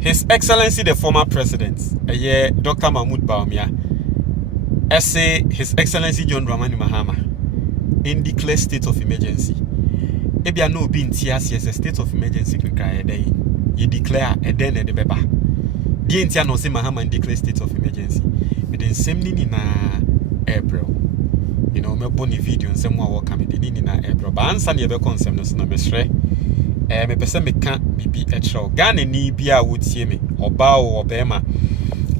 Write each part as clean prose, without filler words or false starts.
His Excellency the former president, Dr. Bawumia, essay His Excellency John Dramani Mahama in declare state of emergency. Ebia no be in TS as a state of emergency you declare a den at the beba. The Intia no say Mahama and declare state of emergency. But then same in April. You know, me boni video and some more coming in April. But answer never concern us no mesre. Me person me can't be a troll. Ghana ni bia would see me or bow or bema.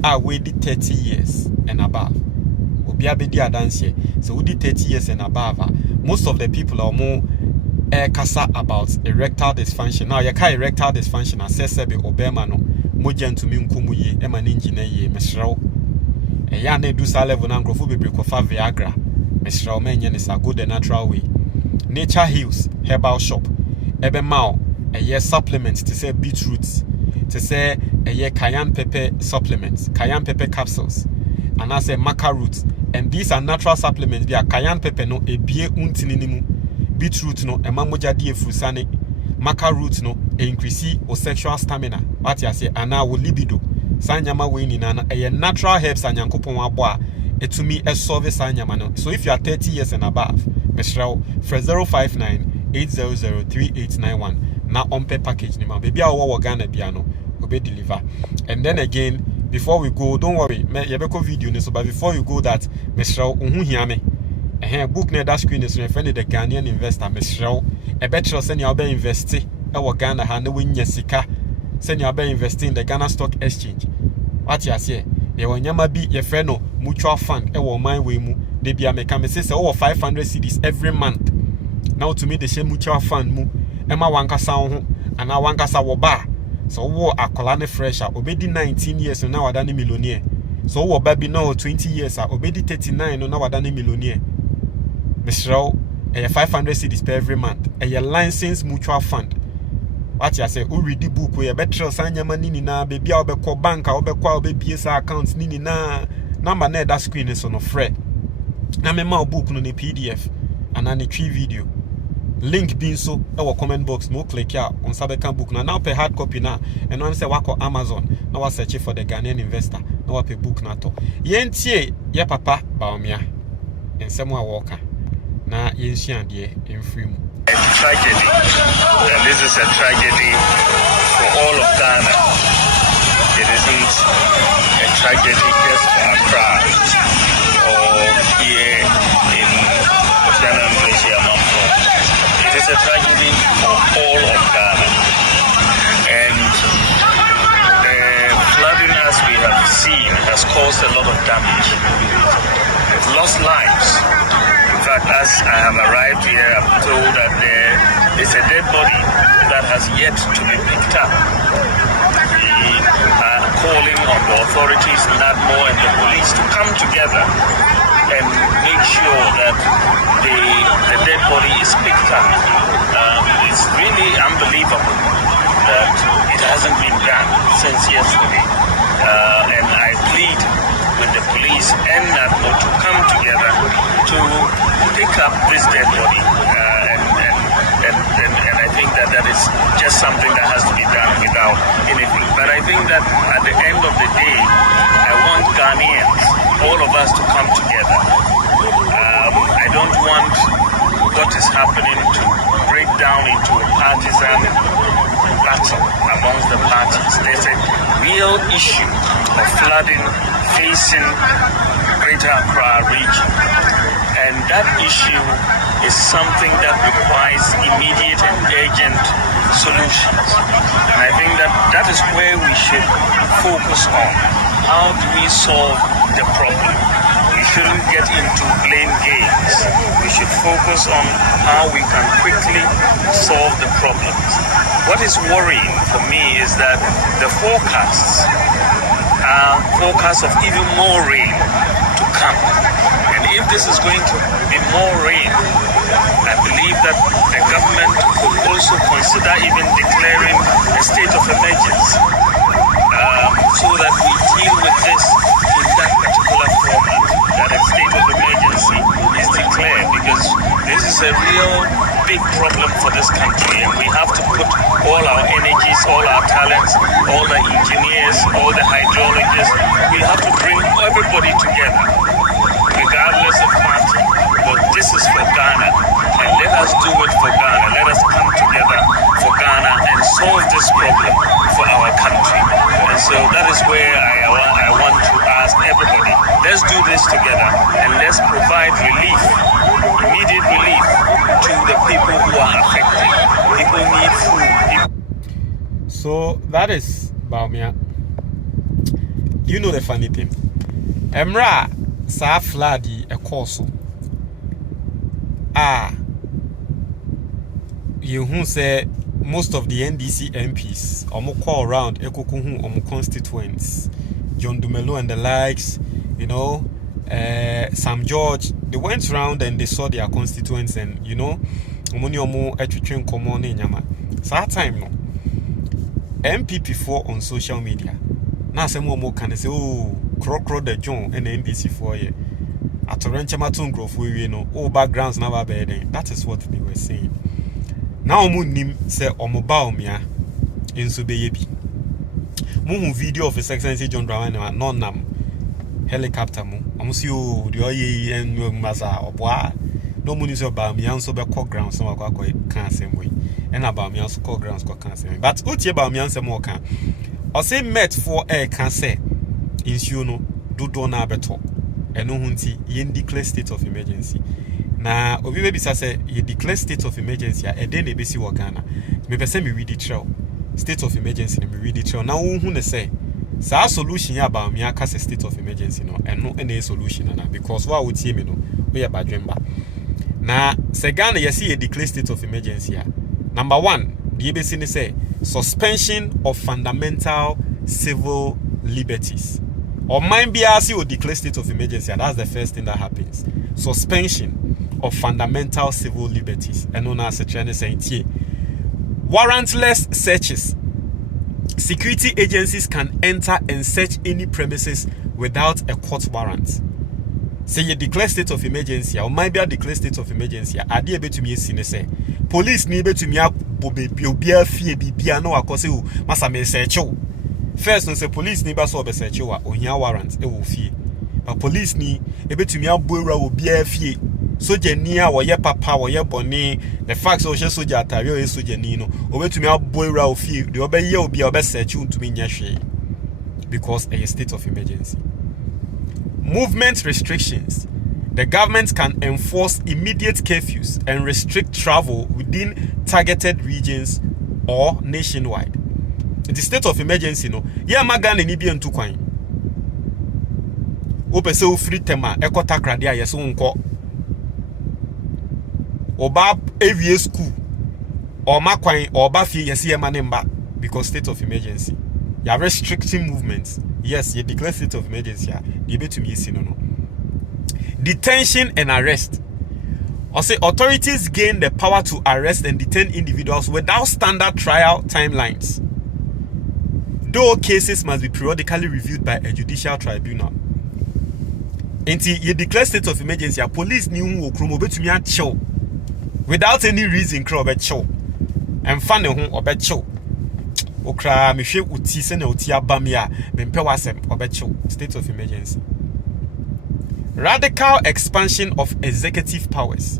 I waited 30 years and above. Obia be dia dance. So we did 30 years and above. Most of the people are more kasa about erectile dysfunction. Now you can erectile dysfunction assess be obema no. Mojen to me nkumuye ema ninjine ye mesraw. Ya na do sa level na nkrofo bebre kofa Viagra. Mesraw menye ne sa go the natural way. Nature Heals Herbal Shop. Ebe mao supplements to say beetroots, to say cayenne pepper supplements, cayenne pepper capsules, and I say maca roots. And these are natural supplements. They are cayenne pepper no e bie untinimu, beetroot no e mamoja die fusane, maca roots no e increase o sexual stamina. What you say ana wo libido. Sanyama we ni na natural herbs anyankopon aboa etumi e solve sanyama no. So if you are 30 years and above, mesraw for 059-800-3891. Now on pay package ni ma baby our Ghana biano obe deliver. And then again, before we go, don't worry, me yebeko video ni so, but before you go that mesraw unhu hia me book na that screen is friend the Ghanaian investor mesraw e better send you be invest e wo Ghana ha na wenya sika send you be invest in the Ghana Stock Exchange. What you say ye wonyama bi ye friend no mutual fund e wo man we mu de bia me can say over 500 cedis every month. Now to me the same mutual fund mu Emma wankasa ho ana wankasa wo ba so wo akola ne fresher obedi 19 years na wada ne millionaire so wo ba bi na 20 years obedi 39 no na wada ne millionaire Mr. 500 cedis per every month a licensed mutual fund. What you say who read the book we better sanyama nini na baby obekọ bank obekọ obebie sa account nini na number na that screen is on free na me ma book no ne PDF and an tree video link being so our comment box no click here on Sabekan book now pay hard copy now and one say wako Amazon now search for the Ghanaian investor now pay book na to yentie ye papa Bawumia and someone walker na yenhia de in free mu tragedy, and this is a tragedy for all of Ghana. It isn't a tragedy just for Accra or here in Ghana and Malaysia. It is a tragedy for all of Ghana. And the flooding, as we have seen, has caused a lot of damage. We've lost lives. In fact, as I have arrived here, I'm told that there is a dead body that has yet to be picked up. We are calling on the authorities, NADMO and the police to come together and make sure that the dead body is picked up. It's really unbelievable that it hasn't been done since yesterday. And I plead with the police and NADMO to come together to pick up this dead body. And I think that that is just something that has to be done without anything. But I think that at the end of the day, I want Ghanaians, all of us, to come together. I don't want what is happening to break down into a partisan battle amongst the parties. There's a real issue of flooding facing Greater Accra region, and that issue is something that requires immediate and urgent solutions. And I think that that is where we should focus on. How do we solve the problem? We shouldn't get into blame games. We should focus on how we can quickly solve the problems. What is worrying for me is that the forecasts are forecasts of even more rain to come. And if this is going to be more rain, I believe that the government could also consider even declaring a state of emergency so that we deal with this in that particular format, that a state of emergency is declared, because This is a real big problem for this country, and we have to put all our energies, all our talents, all the engineers, all the hydrologists, we have to bring everybody together, regardless of party. But this is for Ghana, and let us do it for Ghana. Let us come together for Ghana and solve this problem for our country. And so that is where I want to ask everybody, let's do this together and let's provide relief, immediate relief to the people who are affected. People need food. So that is Bawumia. You know the funny thing. Emra sa fladi a course. You who say most of the NDC MPs call around Ekokuhu constituents, John Dumelo and the likes, you know, Sam George, they went around and they saw their constituents, and you know, so that time no MPP for on social media. Now some more can say, oh, Crocro the John and the NDC for ye. At Renchamaton Grove, we know all backgrounds never bedding. That is what they were saying. Now Munim say Bawumia in Subeyebi. Muhu video of His Excellency John Dramani non nam helicopter mu. Amusio the oye and Maza or bois. No munis of Bawumia so be call ground some can same way. And Bawumia so call grounds can same way. But Utie Bawumia some more can. Or say met for air can say in Suno do dona beto. And no hunti yen declare state of emergency. Na obi be bisa say ye declare state of emergency a den e besi wo Ghana. Me pese me read it trail. State of emergency me read it trail. Na wo hu ne say sa solution ya Bawumia ka state of emergency no eno ene solution na because wa wo tie me no we ya badwemba. Na se Ghana ye see ye declare state of emergency a. Number 1, the ebesi ne say suspension of fundamental civil liberties. Or mind be as you declare state of emergency, that's the first thing that happens. Suspension of fundamental civil liberties. And known as a trend saying warrantless searches. Security agencies can enter and search any premises without a court warrant. Say you declare state of emergency, or might be a declare state of emergency. I did to me say police need to me up be fee be no akose u masa me search. First, no say police ni ba so be search wa ohia warrant e wo fie. But police ni ebetumi aboura wo bia fie. Soja ni a wo ye papa wo ye boni. The fact so soja atare o soja ni no obetumi aboura wo fie. De obeye obi obe search untumi nya hwe. Because a state of emergency. Movement restrictions. The government can enforce immediate curfews and restrict travel within targeted regions or nationwide. In the state of emergency, no, yeah, Magana ni bien to coin. Ope se free tema, eko takradia, yes, unko. Oba AVA school, or Maquine, or Bafi, yes, yeah, manemba, because state of emergency. You are restricting movements. Yes, you declare state of emergency. You be to me, no. Detention and arrest. Or say authorities gain the power to arrest and detain individuals without standard trial timelines. Though cases must be periodically reviewed by a judicial tribunal. Until you declare state of emergency, a police new who will be to me at show without any reason. Crow bet show and fan the home or bet show. Okra me she uti se na uti abamia me mpe wasem or bet show state of emergency. Radical expansion of executive powers.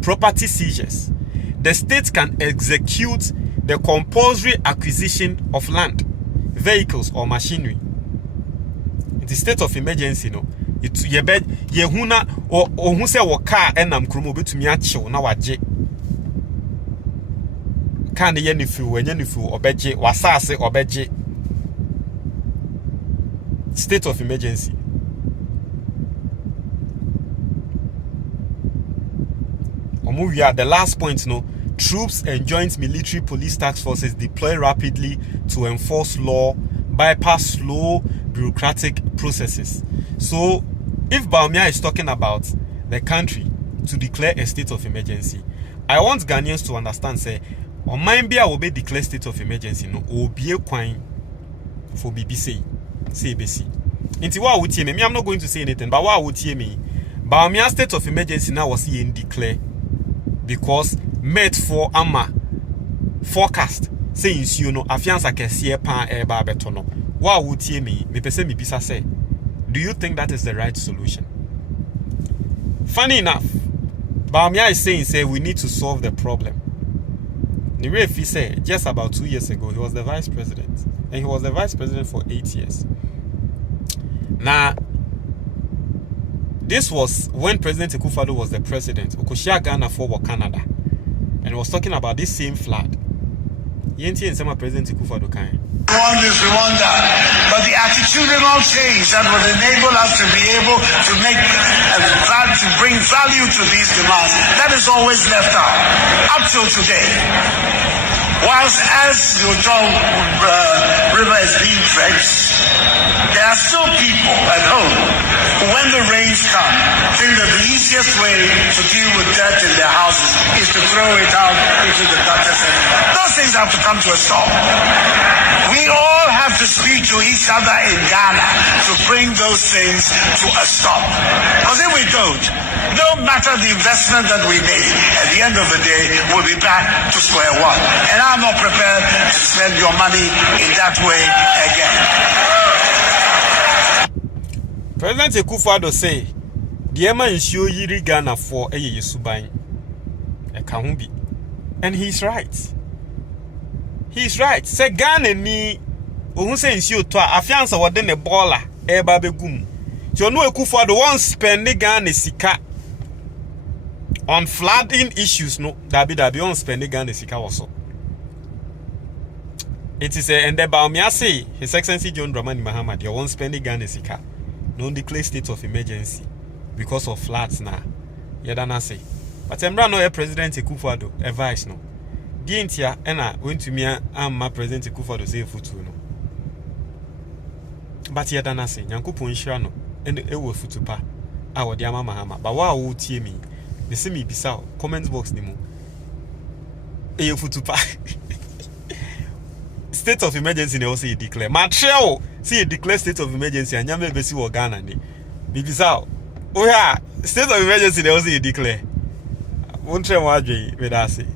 Property seizures. The state can execute the compulsory acquisition of land, vehicles or machinery. In the state of emergency, no, it ye bed ye huna or who say wa car enam kromo betumi achiw na waje. Kan ye nifu wenye nifu obeje wasase obeje. State of emergency. The last point, no, troops and joint military police task forces deploy rapidly to enforce law, bypass slow bureaucratic processes. So, if Bawumia is talking about the country to declare a state of emergency, I want Ghanaians to understand, say, on Mambia will be declared state of emergency, no, will be a coin for BBC, CBC. Into what would me? I'm not going to say anything, but what would me? Bawumia state of emergency now was in declare. because met for ama forecast saying you know afiansa kesiye pan eba beto no wa wutie me pese me bisa say do you think that is the right solution? Funny enough, Bawumia is saying say we need to solve the problem. Nirefi said just about 2 years ago he was the vice president, and he was the vice president for 8 years. Now this was when President Akufo-Addo was the president. Okoshia Ghana for Canada, and he was talking about this same flood. Yenti and some President Akufo-Addo kind. We want this, we want that. But the attitudinal change that would enable us to be able to make to bring value to these demands, that is always left out up till today. Whilst as the Oton River is being dredged, there are still people at home who, when the rains come, think that the easiest way to deal with dirt in their houses is to throw it out into the gutters. Those things have to come to a stop. We all have to speak to each other in Ghana to bring those things to a stop. Because if we don't, no matter the investment that we make, at the end of the day, we'll be back to square one. And I'm not prepared to spend your money in that way again. President Akufo-Addo say, the Emma ensure yiri Ghana for a yesuban. A kahumbi. And he's right. He's right. Say Ghana ni ohun say ensure to afiansa wode ne baller eba begum. So no Akufo-Addo won't spend the Ghana sika on flooding issues. No, dabi won't spend the Ghana sika also. It is and the Bawumia say His Excellency John Dramani Mahama they won't spend the Ghana sika. No declare state of emergency because of floods now. Yadana say. But Emra no President Akufo-Addo advice no. Dientia ena went to me my President Akufo-Addo say futu no. But yadana say Nyankopon nhira no ene ewo futu pa a wode ama Mahama. Ba wa wo tie me. Me say me bisa comment box ni mu. Eye futu pa. State of emergency ne also declare. Montreal see declare state of emergency and nyame besi wo Ghana ni. Bibisa o ya state of emergency ne also declare. Montreal wa dwe me da say.